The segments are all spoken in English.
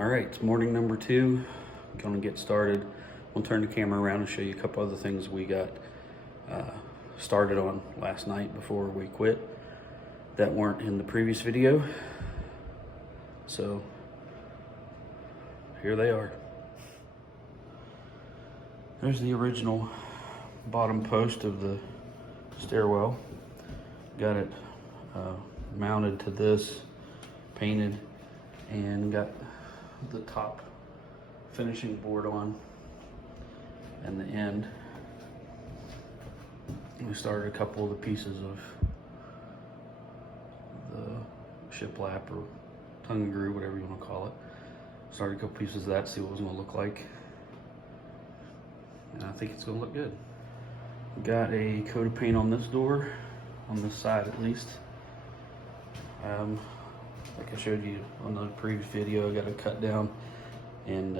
All right, it's morning number 2. Gonna get started. We'll turn the camera around and show you a couple other things we got started on last night before we quit that weren't in the previous video. So here they are. There's the original bottom post of the stairwell. Got it mounted to this, painted, and got the top finishing board on and the end. We started a couple of the pieces of the shiplap or tongue and groove, whatever you want to call it. Started a couple pieces of that, see what it was going to look like. And I think it's going to look good. Got a coat of paint on this door, on this side at least. Like I showed you on the previous video, I got it cut down and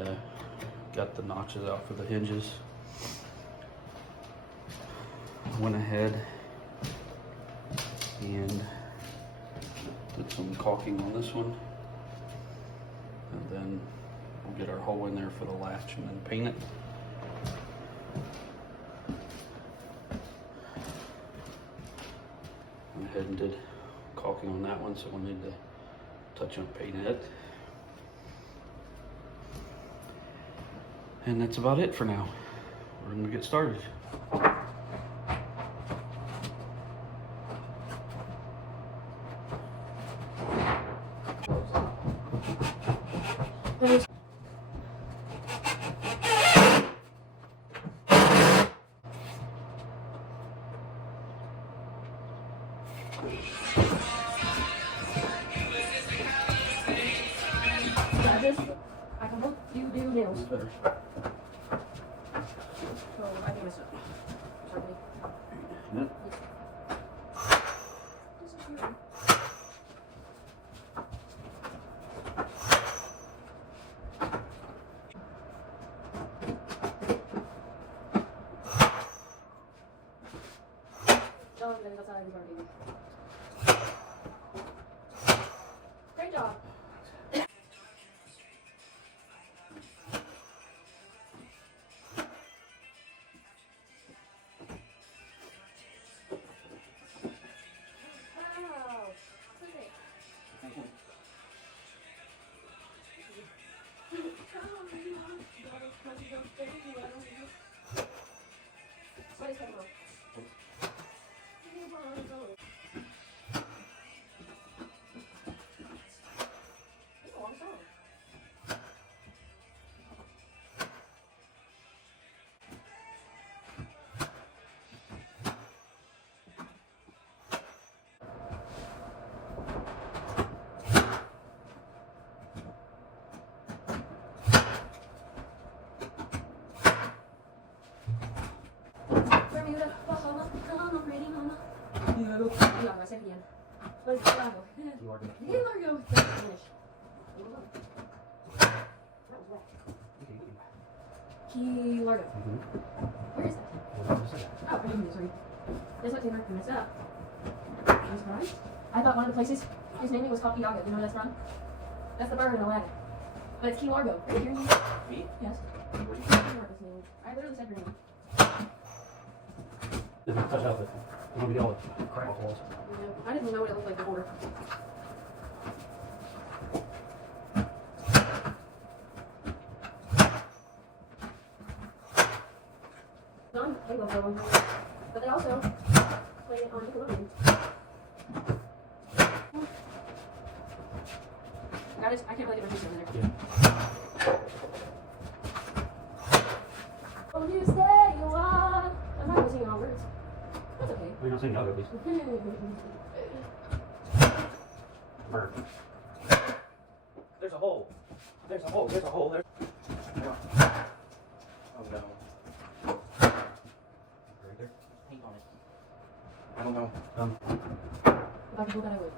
got the notches out for the hinges. Went ahead and did some caulking on this one, and then we'll get our hole in there for the latch and then paint it. Went ahead and did caulking on that one, so we'll need to touch up paint it. And that's about it for now. We're gonna get started. I can help you do nails. Better. So I think I messed up. Sorry. Yep. Great job. I said it again. But it's Largo. Hey, Largo. Finish. That was wet. Key Largo. Where is that? Oh, I didn't do it, sorry. That's what Taylor messed up. I'm surprised. I thought one of the places his name was called Key Largo. You know where that's from? That's the bird in the wagon. But it's Key Largo. Right here. Me? Yes. I literally said your name. Touch out the, I'm gonna be all the crap holes. Yeah, I didn't know what it looked like before. On Halo Pro, but they also play it on Nickelodeon. I can't really get my face over there. Yeah. Oh, you say you are. I'm not even singing all words. That's okay. We're not saying no, at least. Burn. There's a hole. There's a hole. There's a hole. There's. Oh no. Right there. Paint on it. I don't know. If I could do that, I would.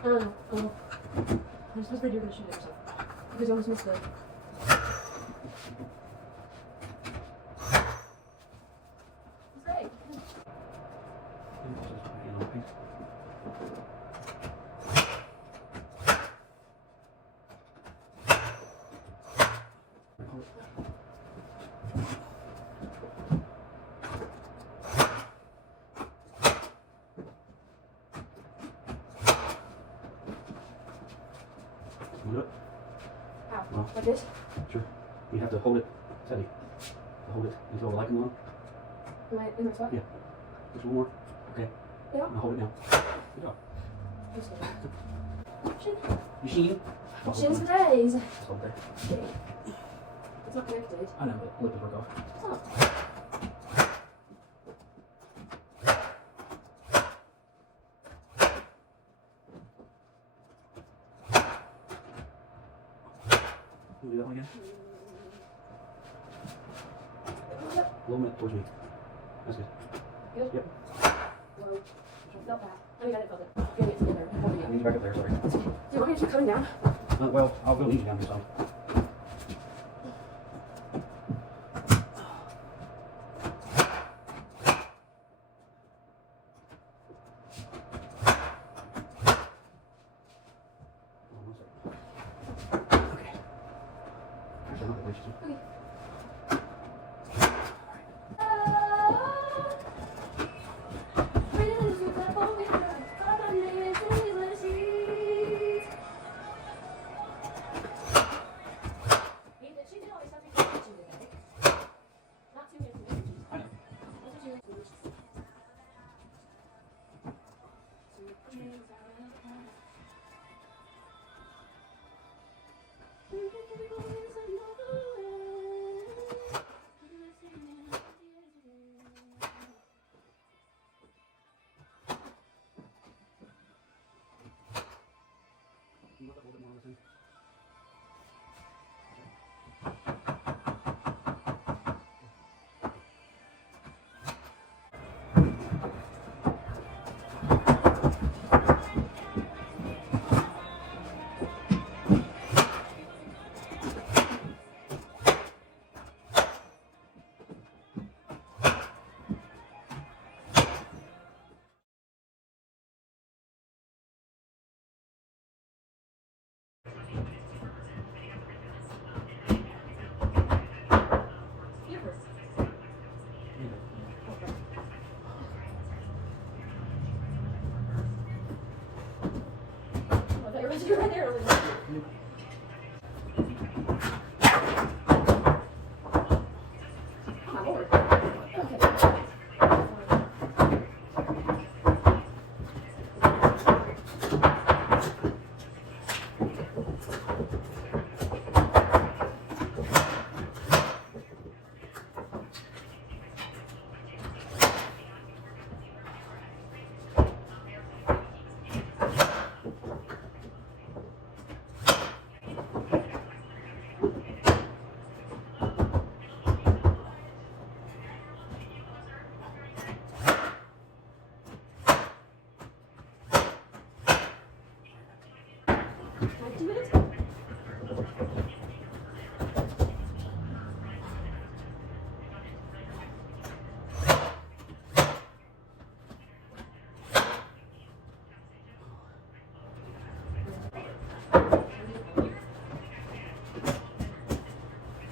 I don't know. I'm supposed to do this shit yourself. Because you almost missed the. It's great. Want to do it? How? Well. Like this? Sure. You have to hold it steady. Hold it until the light comes on. In my spot? Yeah. Just one more. Okay. Yeah. Now hold it now. Good job. Shin. You see? Shins for days. Just hold there. It's not connected. I know, but let the broke off. Oh. Can you do that one again? A little bit towards me. That's good. Good? Yep. Whoa. Felt that. I mean, I didn't feel it. Getting it together. Holding I it. need you back up there, sorry. Do you want me to keep coming down? Well, I'll go easy down this time. Okay. Actually, I'm not gonna reach you. Okay. Can you look up a little bit more on this thing? You're right there. Oh my lord. Okay. Like 2 minutes?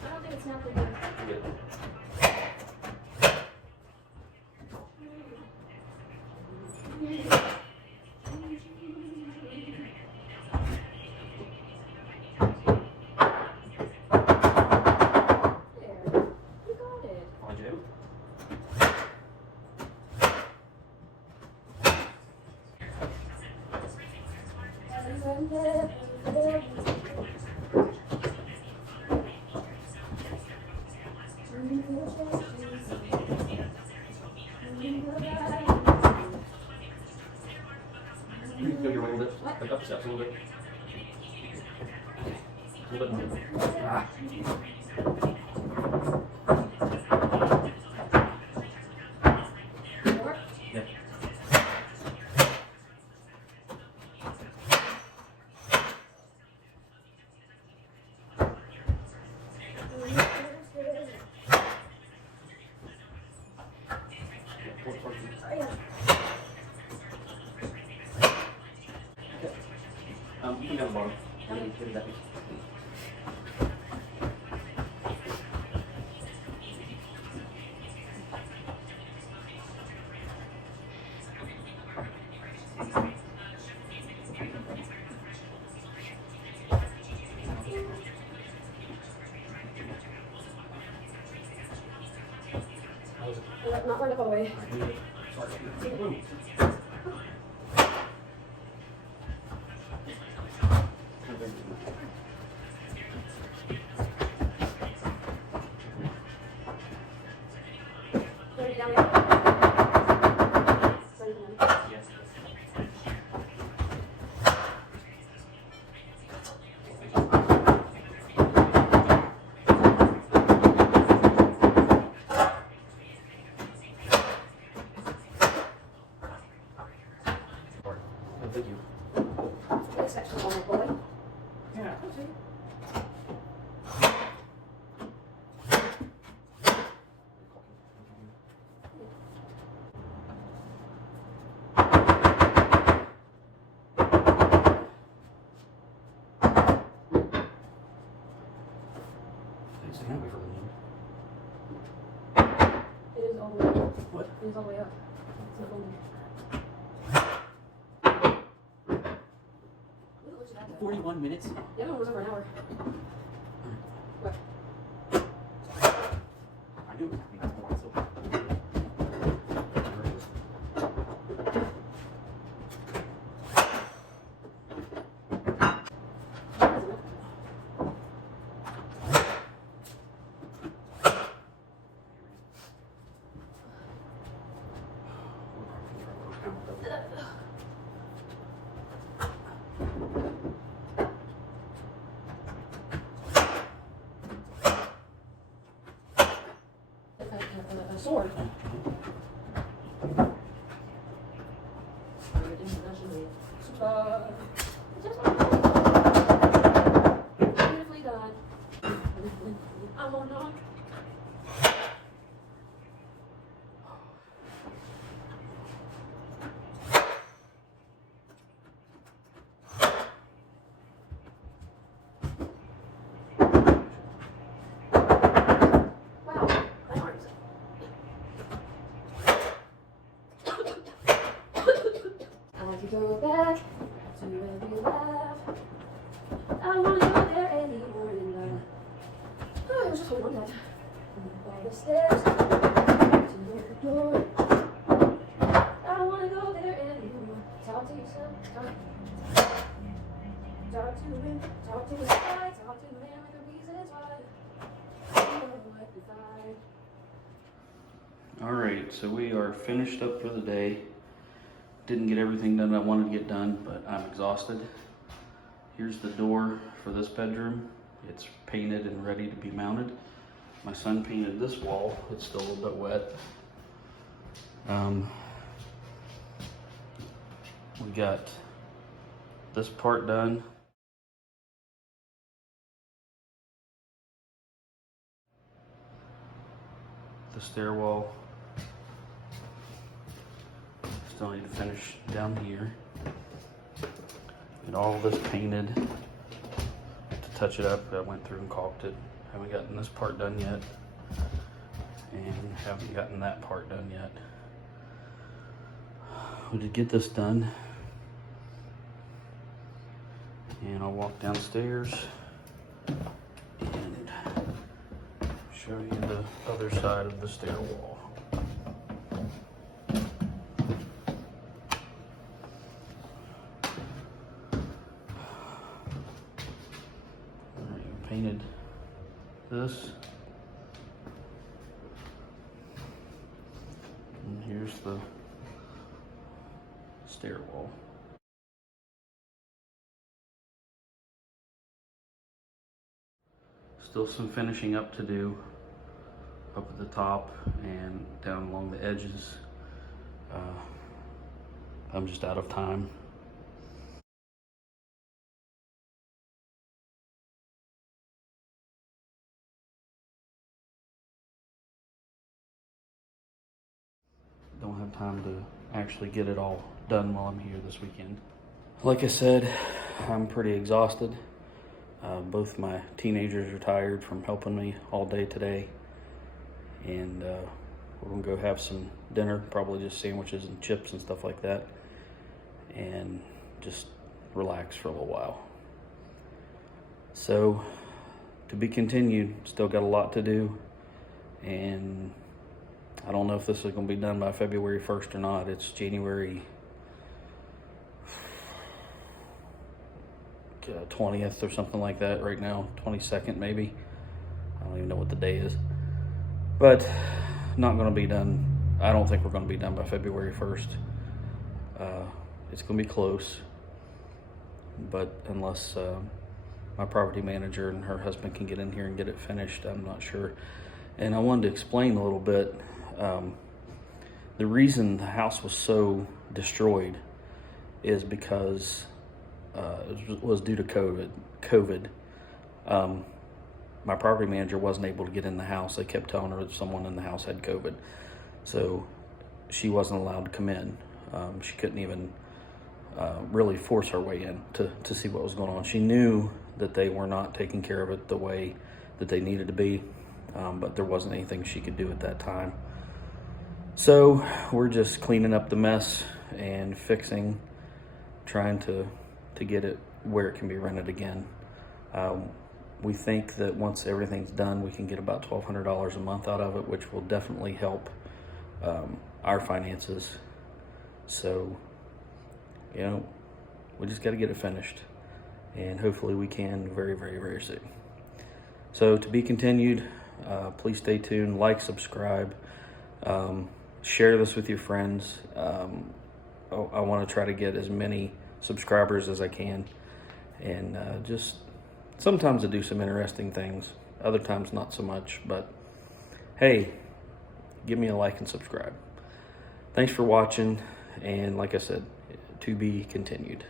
I don't think it's not good. You can go your way a little bit. Back up the steps a little bit. A little bit more. Ah. Yeah. You can go to the bottom. Maybe that piece. way. Ready down there? Ready down there? Yes. Thank you. This section on it, boy. Yeah. Okay. Thanks to Henry for the name. It is all the way up. What? It is all the way up. It's not only. Look at what you had there. 41 minutes? The other one was over an hour. What? I knew it was happening. That's why it's so A sword. Beautifully done. I'm on knock. Wow, my arms. I like to go back to every laugh. I don't wanna go there anymore and oh, it was just holding on to that. All the stairs to your door. I don't wanna go there anymore. Talk to yourself, talk to him, talk to the sky, talk to the man with the reasons why. All right, so we are finished up for the day. Didn't get everything done I wanted to get done, but I'm exhausted. Here's the door for this bedroom. It's painted and ready to be mounted. My son painted this wall. It's still a little bit wet. We got this part done. The stairwell. Still need to finish down here. Get all this painted. To touch it up, I went through and caulked it. Haven't gotten this part done yet. And haven't gotten that part done yet. We did get this done. And I'll walk downstairs and show you the other side of the stairwell. Alright, painted this. And here's the stairwell. Still some finishing up to do up at the top and down along the edges. I'm just out of time. Don't have time to actually get it all done while I'm here this weekend. Like I said, I'm pretty exhausted. Both my teenagers are tired from helping me all day today. And we're gonna go have some dinner, probably just sandwiches and chips and stuff like that. And just relax for a little while. So, to be continued, still got a lot to do. And I don't know if this is going to be done by February 1st or not. It's January 20th or something like that right now, 22nd maybe. I don't even know what the day is. But not going to be done. I don't think we're going to be done by February 1st. It's going to be close. But unless my property manager and her husband can get in here and get it finished, I'm not sure. And I wanted to explain a little bit. The reason the house was so destroyed is because it was due to COVID. My property manager wasn't able to get in the house. They kept telling her that someone in the house had COVID. So she wasn't allowed to come in. She couldn't even really force her way in to see what was going on. She knew that they were not taking care of it the way that they needed to be, but there wasn't anything she could do at that time. So we're just cleaning up the mess and fixing, trying to get it where it can be rented again. We think that once everything's done, we can get about $1,200 a month out of it, which will definitely help our finances. So, you know, we just got to get it finished, and hopefully we can very, very, very soon. So to be continued. Please stay tuned, like, subscribe, share this with your friends. I want to try to get as many subscribers as I can, and just sometimes I do some interesting things, other times not so much, but hey, give me a like and subscribe. Thanks for watching, and like I said, to be continued.